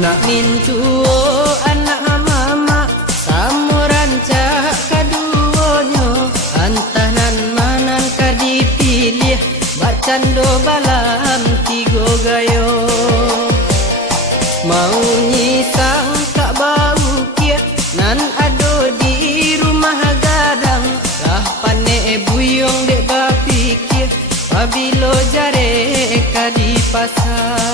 Anak mintuo anak mama samuran cak kaduonyo antanan manan ka dipilih bacando balam tigo gayo mau nyisang kak bau kia nan ado di rumah gadang lah pane buyong dek bapikir pabilo jare ka di pasar.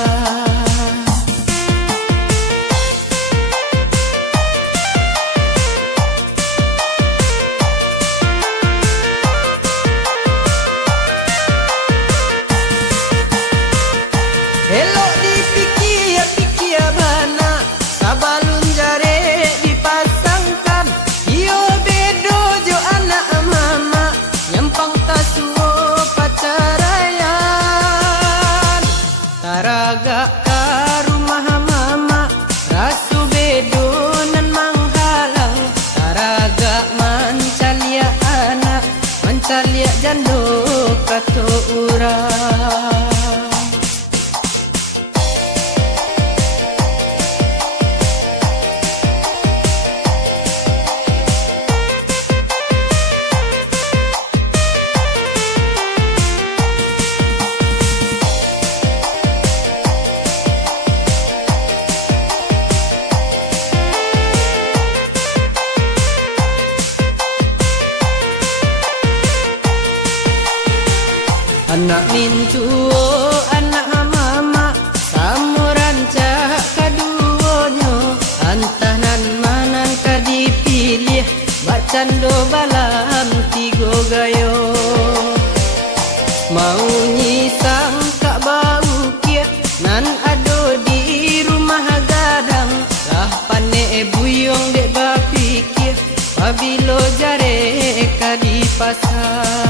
Elok dipikir-pikir bana sabalun jare dipasangkan iyo bedo jo anak mama nyampang tasuo pacarayan taraga ka rumah mama rasu bedo nan manghalang taraga mancalia anak mancalia jando kato urang. Anak mintuo anak mama samuran cak kaduonyo antanan manan ka dipilih bacando balam tigo gayo mau nyisang kak bau kia nan ado di rumah gadang lah pane buyong dek bapikir pabilo jare ka di pasar.